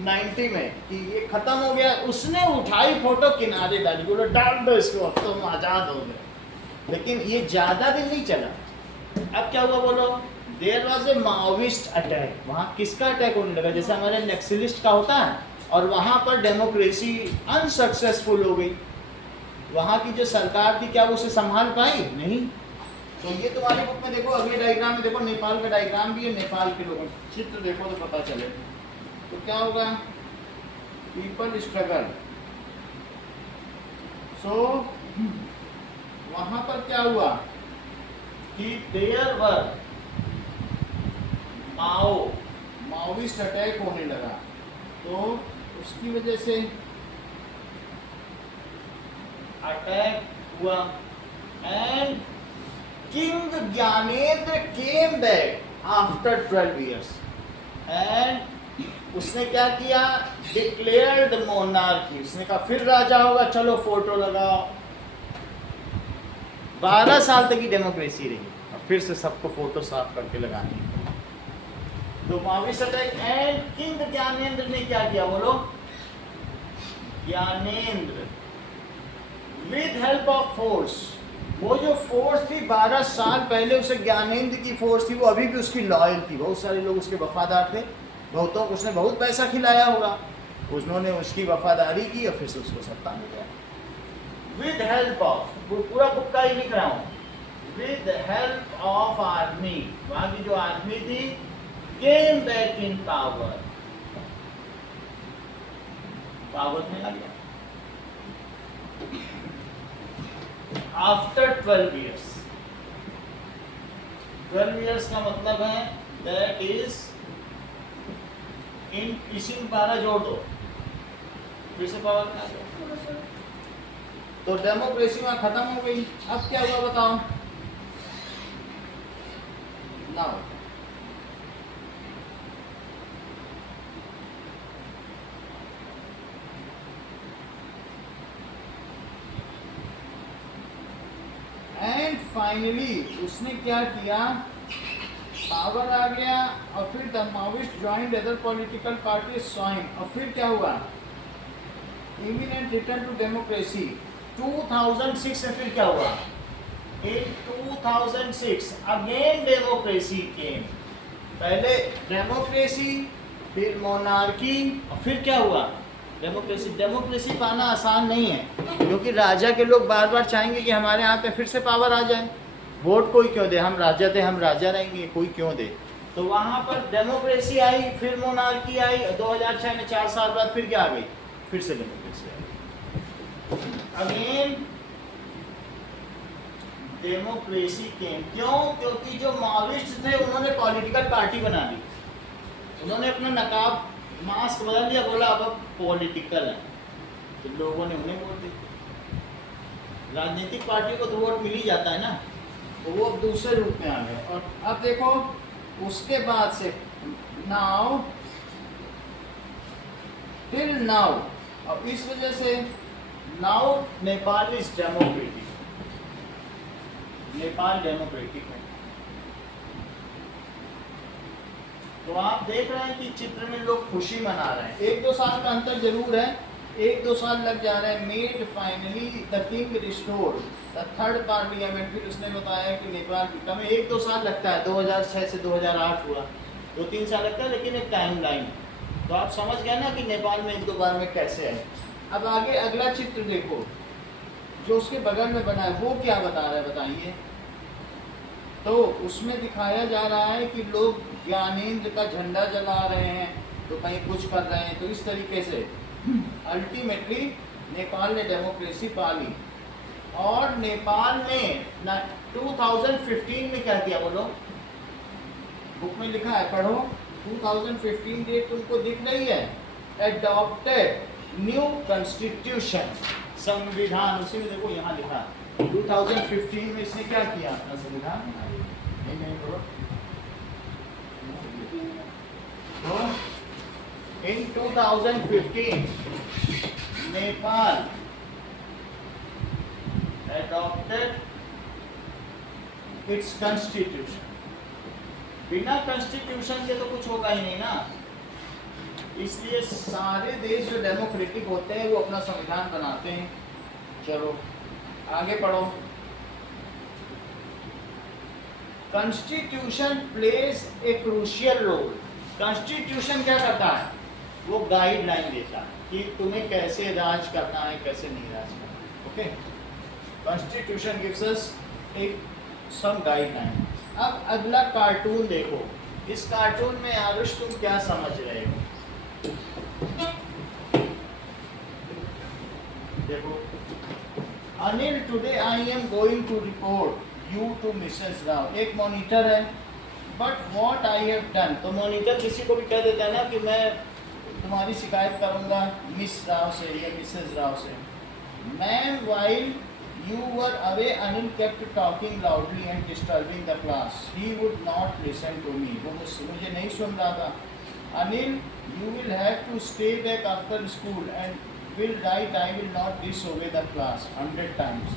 90 में कि ये खत्म हो गया, उसने उठाई फोटो, किनारे डाली, बोलो डाल दो इसको, अब तुम आज़ाद हो गए। लेकिन ये ज़्यादा दिन नहीं चला। अब क्या हुआ बोलो? There was a Maoist attack. वहाँ किसका अटैक होने लगा? जैसे हमारे नक्सलिस्ट का होता है, और वहाँ पर डेमोक्रेसी अनसक्सेसफुल हो गई। वहाँ की जो सरकार थी क्या वो उसे संभाल पाई? नहीं। तो ये तुम्हारी बुक में देखो, अगले डायग्राम में देखो, नेपाल का डायग्राम भी है, नेपाल के लोगों चित्र देखो तो पता चले। तो क्या होगा? People struggle. सो वहाँ पर क्या हुआ कि देयर वर माओविस्ट अटैक होने लगा। तो उसकी वजह से अटैक हुआ and king Gyanendra came back after 12 years and उसने क्या किया? Declared monarchy. उसने कहा फिर राजा होगा, चलो फोटो लगाओ। 12 साल तक की डेमोक्रेसी रही और फिर से सबको फोटो साफ करके लगानी। तो Maoist attack and king Gyanendra ने क्या किया बोलो? Gyanendra with help of force, वो जो फोर्स थी 12 साल पहले उसे ज्ञानेंद्र की फोर्स थी, वो अभी भी उसकी लॉयल थी। बहुत सारे लोग उसके वफादार थे, बहुतों को उसने बहुत पैसा खिलाया होगा, उन्होंने उसकी वफादारी की और फिर से उसको सत्ता मिल गया। विद हेल्प ऑफ, वो पूरा बुक का ही लिख रहा हूँ, विद हेल्प ऑफ आर्मी, वहाँ की जो आर्मी थी, came back in power, power में आ गया आफ्टर 12 years। 12 years का मतलब है दैट इज इन, इसी में 12 जोड़ दो, फिर से पावर में आ गया। तो डेमोक्रेसी वहाँ खत्म हो गई। अब क्या हुआ बताओ? नाउ एंड फाइनली उसने क्या किया? पावर आ गया और फिर the Maoist joined other political party swine. और फिर क्या हुआ? Imminent return to democracy. 2006 में फिर क्या हुआ? इन 2006 अगेन डेमोक्रेसी केम। पहले डेमोक्रेसी, फिर मोनार्की, और फिर क्या हुआ? डेमोक्रेसी पाना आसान नहीं है, क्योंकि राजा के लोग बार बार चाहेंगे कि हमारे यहाँ पे फिर से पावर आ जाए। वोट कोई क्यों दे? हम राजा थे, हम राजा रहेंगे, कोई क्यों दे? तो वहाँ पर डेमोक्रेसी आई, फिर मोनार्की आई, 2006 में 4 साल बाद फिर क्या आ गई? फिर से डेमोक्रेसी आई। अगेन डेमोक्रेसी केम। क्यों? क्योंकि जो माओविस्ट थे उन्होंने पॉलिटिकल पार्टी बना ली, उन्होंने अपना नकाब मास्क बदल दिया, बोला अब पॉलिटिकल है, तो लोगों ने उन्हें वोट दी। राजनीतिक पार्टी को तो वोट मिल ही जाता है ना, तो वो अब दूसरे रूप में आ गए। और अब देखो उसके बाद से नाउ टिल नाउ, और इस वजह से now Nepal is democratic, Nepal democratic है। तो आप देख रहे हैं कि चित्र में लोग खुशी मना रहे हैं। 1-2 साल का अंतर जरूर है, 1-2 साल लग जा रहे हैं। Made finally the king restored the third parliament. फिर उसने बताया कि नेपाल में 1-2 साल लगता है, 2006 से 2008 हुआ। 2-3 साल लगता है, लेकिन एक टाइम लाइन। तो आप समझ गए ना कि नेपाल में 1-2 बार में कैसे है। अब आगे अगला चित्र देखो जो उसके बगल में बना है, वो क्या बता रहा है बताइए। तो उसमें दिखाया जा रहा है कि लोग ज्ञानेंद्र का झंडा जला रहे हैं, तो कहीं कुछ कर रहे हैं। तो इस तरीके से अल्टीमेटली नेपाल ने डेमोक्रेसी पा ली। और नेपाल ने 2015 में क्या किया बोलो, बुक में लिखा है, पढ़ो। 2015 डेट तुमको दिख रही है। एडॉप्टेड न्यू कॉन्स्टिट्यूशन, संविधान। उसी में देखो यहाँ लिखा 2015 में इसने क्या किया अपना संविधान। नहीं पढ़ो। तो इन 2015 नेपाल adopted its constitution। बिना कॉन्स्टिट्यूशन के तो कुछ होगा ही नहीं ना, इसलिए सारे देश जो डेमोक्रेटिक होते हैं वो अपना संविधान बनाते हैं। चलो आगे पढ़ो। Constitution plays a crucial role. Constitution क्या करता है, वो गाइडलाइन देता है कि तुम्हें कैसे राज करना है, कैसे नहीं राज करना। ओके, कॉन्स्टिट्यूशन गिव्स अस एक सम गाइडलाइन। अब अगला कार्टून देखो। इस कार्टून में आरुष तुम क्या समझ रहे हो, देखो। Anil, today I am going to report you to Mrs Rao. एक मॉनिटर है, but what I have done. तो मॉनिटर किसी को भी कह देता है ना कि मैं तुम्हारी शिकायत करूंगा मिस राव से या मिसेस राव से। Ma'am, while you were away, Anil kept talking loudly and disturbing the class. He would not listen to me. वो मुझे नहीं सुन रहा था। Anil, you will have to stay back after school and will write I will not disobey the class 100 times.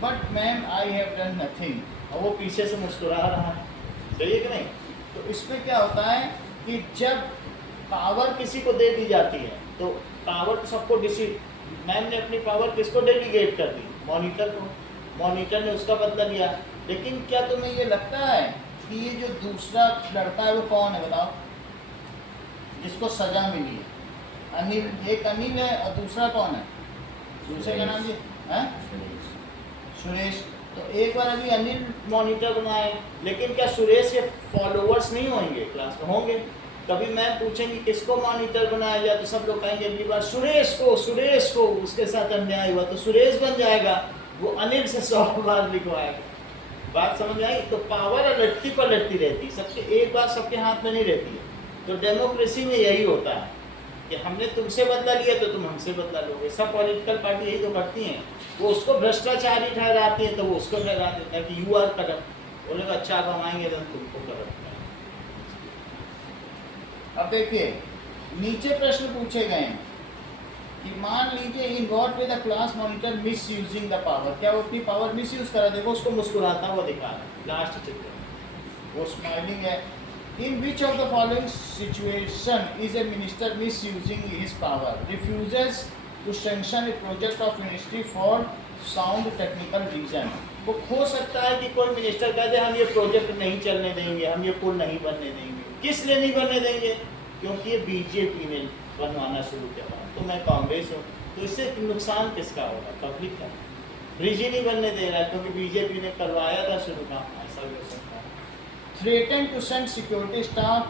But ma'am, I have done nothing. और वो पीछे से मुस्कुरा रहा है, सही है कि नहीं। तो इसमें क्या होता है कि जब पावर किसी को दे दी जाती है तो पावर सबको मैम ने अपनी पावर किसको डेलीगेट कर दी, मॉनिटर को। मॉनिटर ने उसका बदला लिया। लेकिन क्या तुम्हें ये लगता है कि ये जो दूसरा लड़का है वो कौन है बताओ, जिसको सजा मिली है। अनिल, एक अनिल है और दूसरा कौन है, दूसरे का नाम है सुरेश। तो एक बार अभी अनिल मॉनिटर बनाए, लेकिन क्या सुरेश के फॉलोअर्स नहीं होंगे, क्लास में होंगे। कभी मैं पूछेंगी किसको मॉनिटर बनाया जाए तो सब लोग कहेंगे अगली बार सुरेश को, उसके साथ अन्याय हुआ तो सुरेश बन जाएगा, वो अनिल से 100 बार लिखवाएगा। बात समझ आई। तो पावर लटती पर लटती रहती, सबके एक बार सबके हाथ में नहीं रहती है। तो डेमोक्रेसी में यही होता है कि हमने तुमसे बदला लिया तो तुम हमसे बदला लोगे। सब पॉलिटिकल पार्टी यही तो करती हैं। वो उसको भ्रष्टाचारी ठहराती है तो वो उसको ठहरा देता है कि यू आर करप्ट। बोलेगा अच्छा अब हम आएंगे तो तुमको करप्ट। अब देखिए नीचे प्रश्न पूछे गए हैं कि मान लीजिए in what way the class monitor miss using the power. क्या वो अपनी पावर मिस यूज करा, देखो उसको मुस्कुराता हुआ दिखा रहा है। लास्ट चित्र वो स्माइलिंग है। In which of the following situation is a minister misusing his power, refuses to sanction a project of ministry for sound technical reason. वो हो सकता है कि कोई मिनिस्टर कह दे हम ये प्रोजेक्ट नहीं चलने देंगे, हम ये पुल नहीं बनने देंगे। किस लिए नहीं बनने देंगे, क्योंकि ये बीजेपी ने बनवाना शुरू किया, तो मैं कांग्रेस हूँ। तो इससे नुकसान किसका होगा, पब्लिक का। ब्रिज नहीं बनने दे रहा है क्योंकि बीजेपी ने करवाया था शुरू काम, ऐसा भी हो सकता है। Threaten to send security staff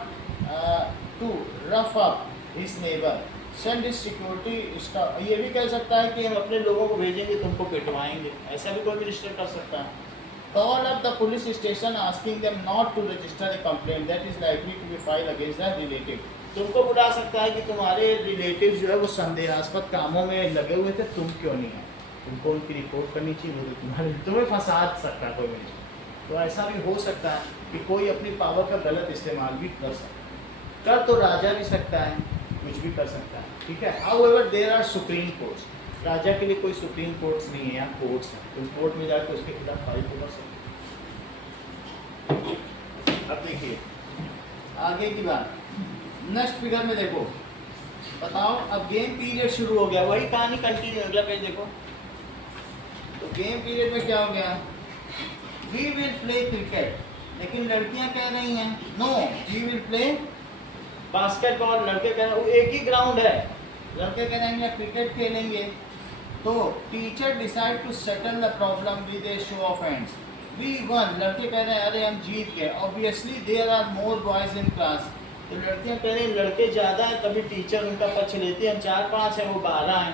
to rough up his neighbour, send his security staff. ये भी कह सकता है कि हम अपने लोगों को भेजेंगे तुमको पिटवाएंगे, ऐसा भी कोई मिनिस्टर कर सकता है। Call up the police station asking them not to register a complaint that is likely to be filed against their relative। तुमको बुला सकता है कि तुम्हारे रिलेटिव जो है वो संदेहास्पद कामों में लगे हुए थे, तुम क्यों नहीं है, तुमको उनकी रिपोर्ट करनी चाहिए, वो तुम्हारे तुम्हें फंसा सकता है कोई मिनिस्टर। तो ऐसा भी हो सकता है कि कोई अपनी पावर का गलत इस्तेमाल भी कर सकता है। कर तो राजा भी सकता है, कुछ भी कर सकता है, ठीक है। However there are supreme courts. राजा के लिए कोई सुप्रीम कोर्ट्स नहीं है, यहाँ कोर्ट्स हैं। तुम कोर्ट में जाकर उसके खिलाफ फाइल तो कर सकते। अब देखिए आगे की बात, नेक्स्ट फिगर में देखो, बताओ अब गेम पीरियड शुरू हो गया, वही कहानी कंटिन्यू। अगला पेज देखो। तो गेम पीरियड में क्या हो गया, वी विल प्ले क्रिकेट। लेकिन लड़कियां कह रही हैं no we will play basketball, लड़के कह रहे हैं एक ही ग्राउंड है, लड़के कह रहे हैं क्रिकेट खेलेंगे। तो teacher decide to settle the problem with a show of hands, we won, लड़के कह रहे हैं अरे हम जीत गए, obviously there are more boys in class. तो लड़कियां कह रही हैं लड़के ज़्यादा हैं, तभी टीचर उनका पक्ष लेती है, हम 4-5 हैं वो 12 हैं,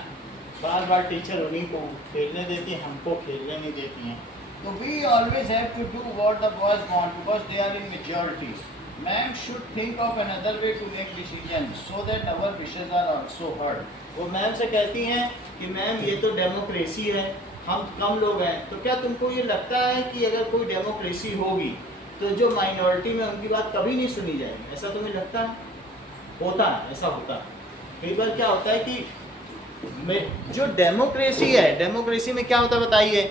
बार बार टीचर उन्हीं को खेलने देती हैं, हमको खेलने नहीं देती हैं। तो we always have to do what the boys want because they are in majority. Ma'am should think of another way to make decision so that our wishes are also heard. वो मैम से कहती हैं कि ma'am ये तो democracy है, हम कम लोग हैं, तो क्या तुमको ये लगता है कि अगर कोई डेमोक्रेसी होगी तो जो माइनॉरिटी में उनकी बात कभी नहीं सुनी जाएगी, ऐसा तुम्हें लगता है? होता है, ऐसा होता है। कई बार क्या होता है कि जो डेमोक्रेसी है, डेमोक्रेसी में क्या होता है बताइए,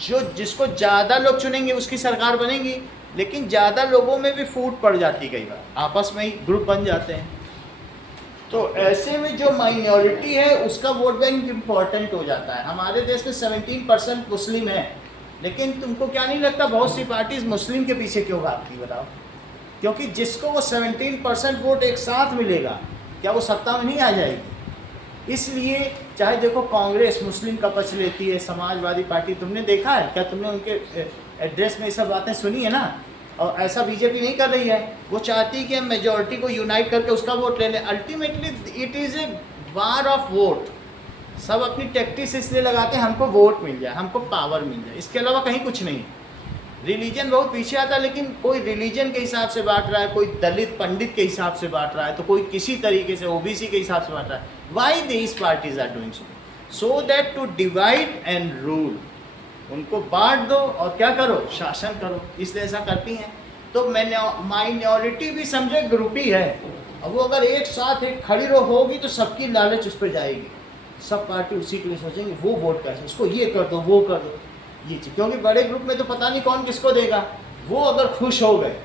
जो जिसको ज़्यादा लोग चुनेंगे उसकी सरकार बनेगी, लेकिन ज़्यादा लोगों में भी फूट पड़ जाती, कई बार आपस में ही ग्रुप बन जाते हैं। तो ऐसे में जो माइनॉरिटी है उसका वोट बैंक इम्पॉर्टेंट हो जाता है। हमारे देश में 17% मुस्लिम है, लेकिन तुमको क्या नहीं लगता बहुत सी पार्टीज मुस्लिम के पीछे क्यों भागती बताओ? क्योंकि जिसको वो 17% वोट एक साथ मिलेगा, क्या वो सत्ता में नहीं आ जाएगी? इसलिए चाहे देखो कांग्रेस मुस्लिम का पक्ष लेती है, समाजवादी पार्टी, तुमने देखा है क्या? तुमने उनके एड्रेस में ये सब बातें सुनी है ना? और ऐसा बीजेपी नहीं कर रही है, वो चाहती है कि हम मेजॉरिटी को यूनाइट करके उसका वोट ले लें। Ultimately it is a war of vote. सब अपनी टैक्टिक्स इसलिए लगाते हैं हमको वोट मिल जाए, हमको पावर मिल जाए, इसके अलावा कहीं कुछ नहीं। रिलीजन बहुत पीछे आता है, लेकिन कोई रिलीजन के हिसाब से बांट रहा है, कोई दलित पंडित के हिसाब से बांट रहा है, तो कोई किसी तरीके से ओबीसी के हिसाब से बांट रहा है। Why these parties are doing so that to divide and rule. उनको बांट दो और क्या करो, शासन करो, इसलिए ऐसा करती हैं। तो माइनॉरिटी भी समझे ग्रुप ही है, अब वो अगर एक साथ एक खड़ी होगी तो सबकी लालच उस पर जाएगी, सब पार्टी उसी के लिए सोचेंगे वो वोट कर, उसको ये कर दो वो कर दो, ये चीज़, क्योंकि बड़े ग्रुप में तो पता नहीं कौन किसको देगा, वो अगर खुश हो गए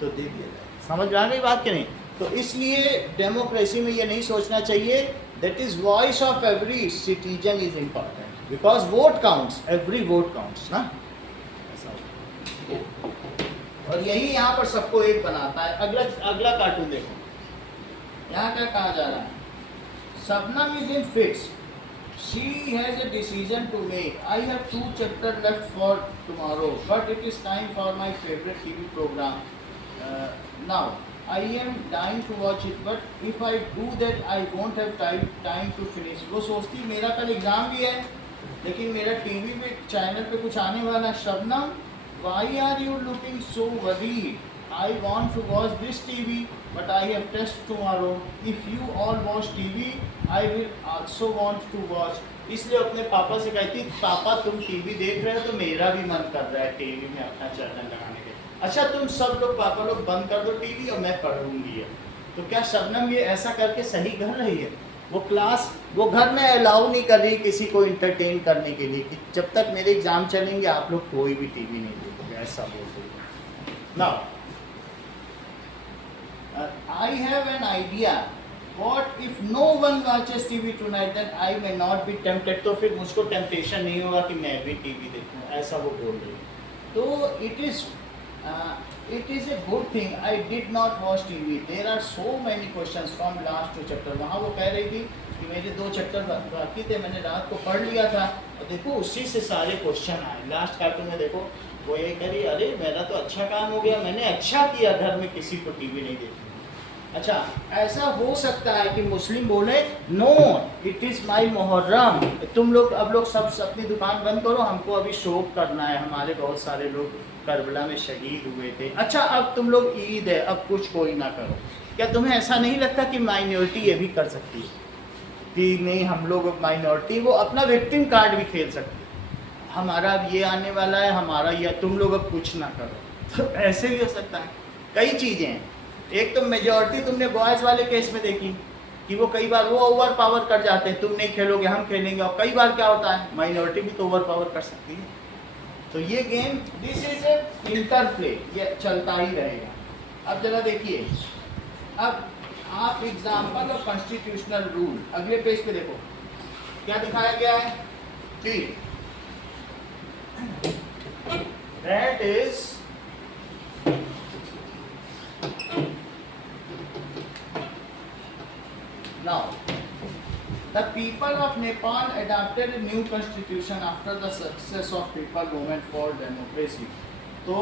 तो दे दिया जाए। समझ में आ गई बात कि नहीं? तो इसलिए डेमोक्रेसी में ये नहीं सोचना चाहिए that is voice of every citizen is important because vote counts, every vote counts ना, ऐसा। और यही यहाँ पर सबको एक बनाता है। अगला कार्टून देखो, यहाँ क्या कहा जा रहा है, Shabnam is in fits, she has a decision to make. I have 2 chapters left for tomorrow, but it is time for my favorite TV program. Now I am dying to watch it, but if I do that I won't have time to finish. वो सोचती मेरा कल exam भी है, लेकिन मेरा TV पे channel पे कुछ आने वाला है। Shabnam, why are you looking so worried? I want to watch this TV, but I have test tomorrow. If you all watch TV, I will also want to watch. इसलिए अपने पापा से कहती, पापा तुम टीवी देख रहे हो तो मेरा भी मन कर रहा है टीवी में अपना चैनल लगाने के। अच्छा तुम सब लोग पापा लोग बंद कर दो टीवी और मैं पढ़ूंगी। तो क्या शबनम ये ऐसा करके सही कर रही है? वो घर में अलाउ नहीं कर रही किसी को इंटरटेन करने के लिए कि जब तक मेरे एग्जाम चलेंगे आप लोग कोई भी टीवी नहीं देखोगे, ऐसा बोल रही है। Now I have an idea. What if no one watches TV tonight? Then I may not be tempted. तो फिर मुझको टेम्पटेशन नहीं होगा कि मैं भी टीवी देखूं, ऐसा वो बोल रही है। तो it is a good thing I did not watch TV. There are so many questions from last 2 chapters. वहाँ वो कह रही थी कि मेरे 2 चैप्टर बाकी थे, मैंने रात को पढ़ लिया था और देखो उसी से सारे क्वेश्चन आए। लास्ट कार्टून में देखो वो ये करी, अरे मेरा तो अच्छा काम हो गया, मैंने अच्छा किया घर में किसी को टीवी नहीं देखी। अच्छा ऐसा हो सकता है कि मुस्लिम बोले no it is my Muharram, तुम लोग अब लोग सब अपनी दुकान बंद करो, हमको अभी शोक करना है, हमारे बहुत सारे लोग करबला में शहीद हुए थे। अच्छा अब तुम लोग ईद है, अब कुछ कोई ना करो। क्या तुम्हें ऐसा नहीं लगता कि माइनॉरिटी ये भी कर सकती है कि नहीं हम लोग माइनॉरिटी वो अपना विक्टिम कार्ड भी खेल सकती है, हमारा अब ये आने वाला है, हमारा ये, तुम लोग अब कुछ ना करो। तो ऐसे भी हो सकता है। कई चीज़ें हैं, एक तो मेजॉरिटी तुमने बॉयज़ वाले केस में देखी कि वो कई बार वो ओवर पावर कर जाते हैं, तुम नहीं खेलोगे हम खेलेंगे, और कई बार क्या होता है माइनॉरिटी भी तो ओवर पावर कर सकती है। तो ये game this is a interplay, ये चलता ही रहेगा। अब जरा देखिए, अब आप एग्जाम्पल ऑफ कॉन्स्टिट्यूशनल रूल, अगले पेज पे देखो क्या दिखाया गया है कि that is The people of Nepal adopted a new constitution after the success of people movement for democracy. तो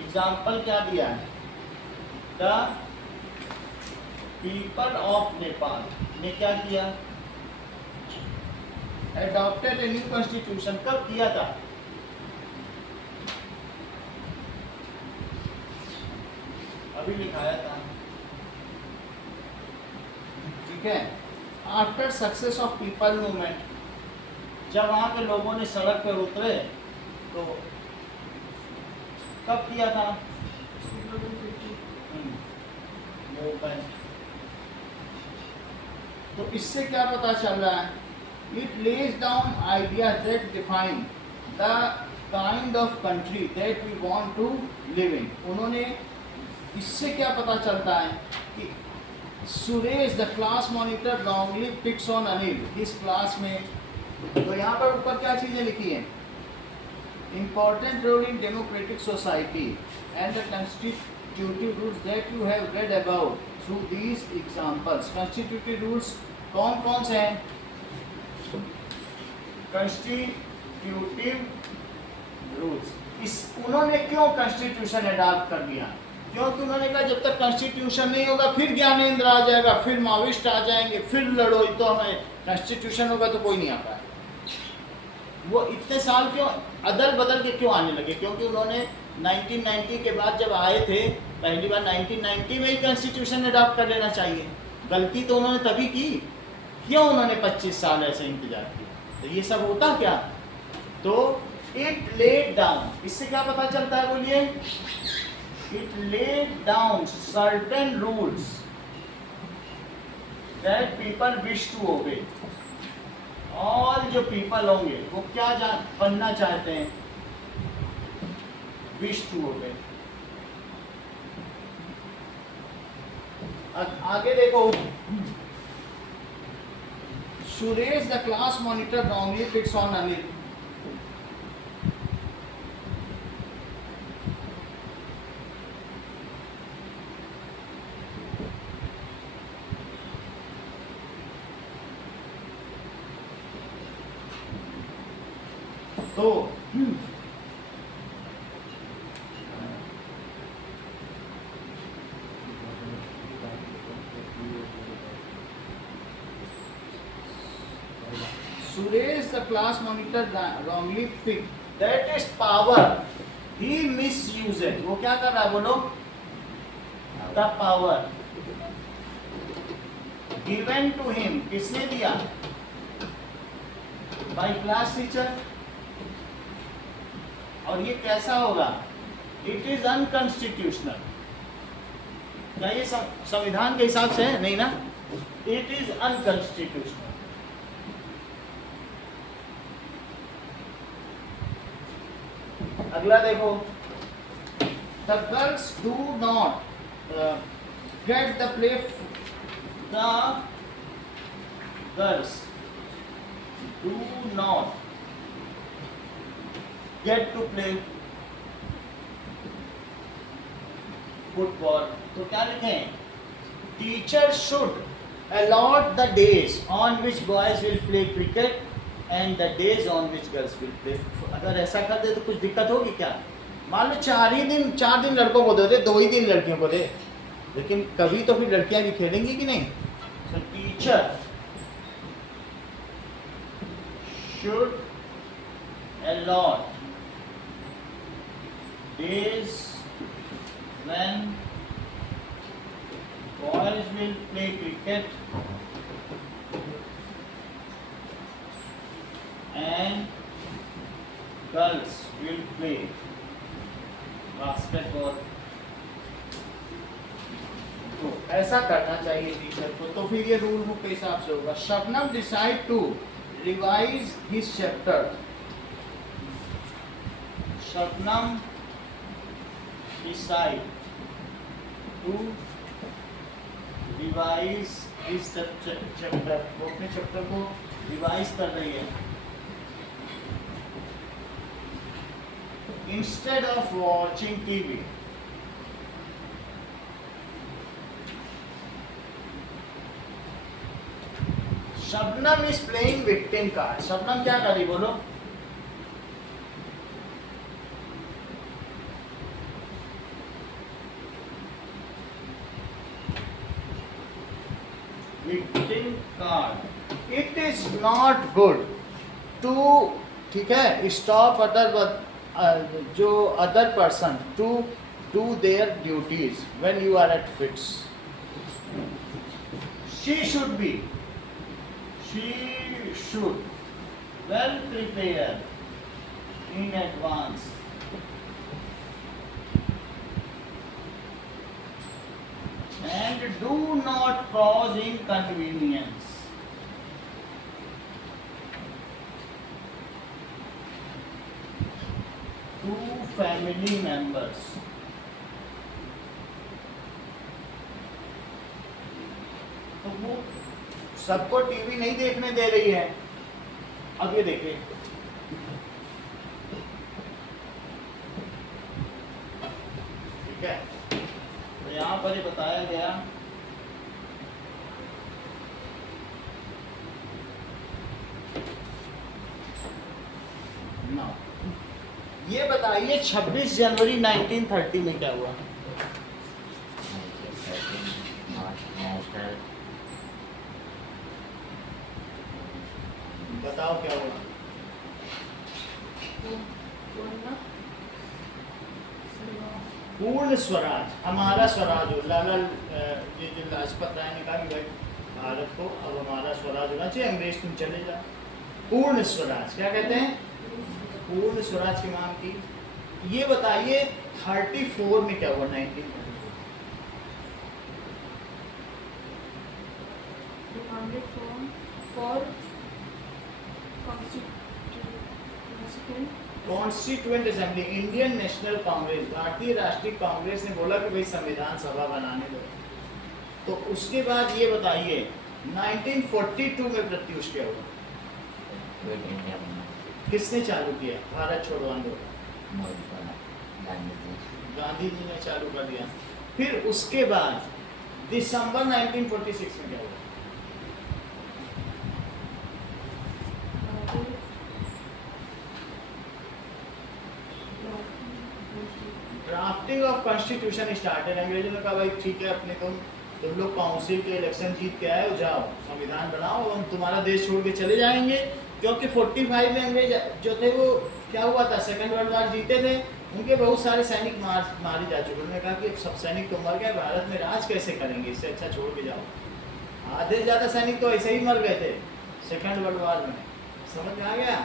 एग्जाम्पल क्या दिया है? The people of Nepal ने क्या किया? Adopted a new constitution. कब किया था? अभी लिखाया था, ठीक है। After success of people movement, जब वहां के लोगों ने सड़क पर उतरे तो कब किया था? मूवमेंट। तो इससे क्या पता चल रहा है? It lays down idea that define the kind of country that we want to live in. उन्होंने, इससे क्या पता चलता है कि Suresh the class monitor wrongly picks on Anil इस क्लास में। तो यहाँ पर ऊपर क्या चीजें लिखी हैं? Important role in democratic society and the constitutive rules that you have read about through these examples. Constitutive rules कौन कौन से हैं? कंस्टिट्यूटिव रूल्स, इस उन्होंने क्यों कॉन्स्टिट्यूशन अडॉप्ट कर लिया? क्योंकि उन्होंने कहा जब तक कॉन्स्टिट्यूशन नहीं होगा फिर ज्ञानेंद्र आ जाएगा, फिर माविस्ट आ जाएंगे, फिर लड़ो, तो हमें कॉन्स्टिट्यूशन होगा तो कोई नहीं आ पाए। वो इतने साल क्यों अदल बदल के क्यों आने लगे? क्योंकि उन्होंने 1990 के बाद जब आए थे पहली बार 1990 में ही कॉन्स्टिट्यूशन अडॉप्ट कर लेना चाहिए। गलती तो उन्होंने तभी की, क्यों उन्होंने 25 साल ऐसे इंतजार किया? तो ये सब होता क्या? तो इट लेड डाउन, इससे क्या पता चलता है? बोलिए। It laid down certain rules that people wish to obey. और जो people होंगे वो क्या बनना चाहते हैं? Wish to obey. आगे देखो, Suresh the class monitor wrongly picks on Anil. तो Suresh, the class monitor, wrongly picked. That is power. He misuses. वो क्या कर रहा है? बोलो। The power given to him, किसने दिया? By class teacher. और ये कैसा होगा? It is unconstitutional. क्या ये संविधान के हिसाब से है? नहीं ना। It is unconstitutional. अगला देखो, the girls do not get the play. The girls do not get to play football. तो क्या लिखें? Teacher should allot the days on which boys will play cricket and the days on which girls will play. अगर ऐसा कर दे तो कुछ दिक्कत होगी क्या? मान लो 4 दिन लड़कों को दे, 2 ही दिन लड़कियों को दे, लेकिन कभी तो फिर लड़कियां भी खेलेंगी कि नहीं? So teacher should allot days when boys will play cricket and girls will play basketball. तो ऐसा करना चाहिए टीचर को, तो फिर ये रूल बुक के हिसाब से होगा. Shabnam decide to revise his chapter. Shabnam decide to revise his chapter. वो अपने चैप्टर को रिवाइज कर रही है. Instead of watching TV, Shabnam is playing victim card. Shabnam क्या कर रही बोलो? Victim card. It is not good to, ठीक है, स्टॉप अदर, जो other person to do their duties when you are at fits. She should be, she should well prepare in advance and do not cause inconvenience to family members। तो वो सबको TV नहीं देखने दे रही है। अब ये देखिए, ठीक है, तो यहाँ पर ये बताया गया ना। ये बताइए 26 जनवरी 1930 में क्या हुआ? बताओ क्या हुआ? पूर्ण स्वराज, हमारा स्वराज हो। लाला ये जो लाजपत राय ने कहा कि भाई भारत को अब हमारा स्वराज होना चाहिए, अंग्रेज तुम चले जाओ। पूर्ण स्वराज क्या कहते हैं? पूर्ण स्वराज की मांग की। ये बताइए 34 में क्या हुआ? 1934 constituent assembly, Indian national Congress, भारतीय राष्ट्रीय कांग्रेस ने बोला कि भाई संविधान सभा बनाने दो। तो उसके बाद ये बताइए 1942 में प्रत्युष क्या हुआ? किसने चालू किया भारत छोड़ो आंदोलन? गांधी जी ने चालू कर दिया। फिर उसके बाद दिसंबर 1946 में क्या हुआ? Drafting of constitution started. अंग्रेजों ने कहा भाई ठीक है, अपने तुम लोग काउंसिल के इलेक्शन जीत के आए हो, जाओ संविधान बनाओ, हम तुम्हारा देश छोड़ के चले जाएंगे। क्योंकि 45 में अंग्रेज जो थे वो क्या हुआ था, सेकेंड वर्ल्ड वॉर जीते थे, उनके बहुत सारे सैनिक मारे जा चुके। उन्होंने कहा कि सब सैनिक तो मर गए, भारत में राज कैसे करेंगे, इससे अच्छा छोड़ के जाओ। आधे से ज़्यादा सैनिक तो ऐसे ही मर गए थे सेकेंड वर्ल्ड वॉर में। समझ में आ गया?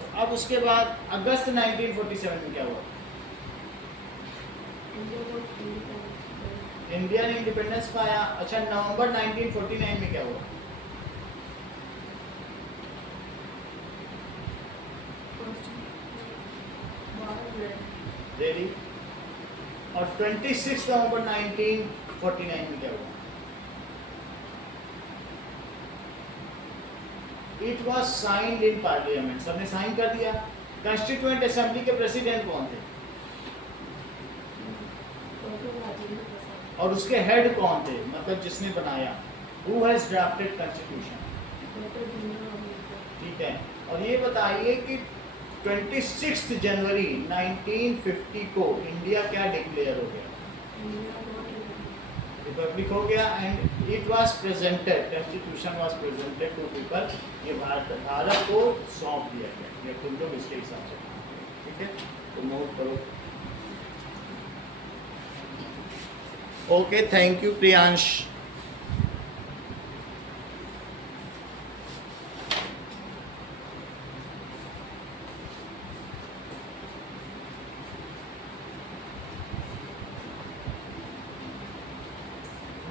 तो अब उसके बाद अगस्त 1947 में क्या हुआ? इंडिया ने इंडिपेंडेंस पाया। अच्छा, नवंबर 1949 में क्या हुआ? दिल्ली। और 26 नवंबर 1949 में क्या हुआ? It was signed in parliament, सबने साइन कर दिया। कॉन्स्टिट्यूएंट असेंबली के प्रेसिडेंट कौन थे और उसके हेड कौन थे, मतलब जिसने बनाया? Who has drafted constitution? ठीक है। और ये बताइए कि 26 जनवरी 1950 को इंडिया क्या डिक्लेयर हो गया? रिपब्लिक हो गया। And it was presented, constitution was presented to people. ये भारत को सौंप दिया गया। ये तुम लोग इसके हिसाब से, ठीक है, तो नोट करो। Okay, thank you Priyansh.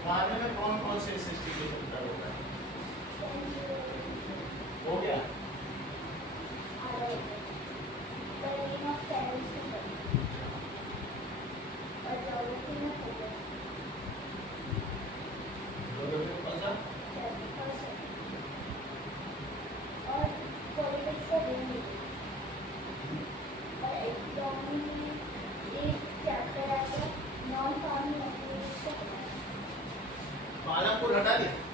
Bharat में कौन कौन से एसएसटी के सेंटर होगा? हो गया? पालमपुर हटा दिया।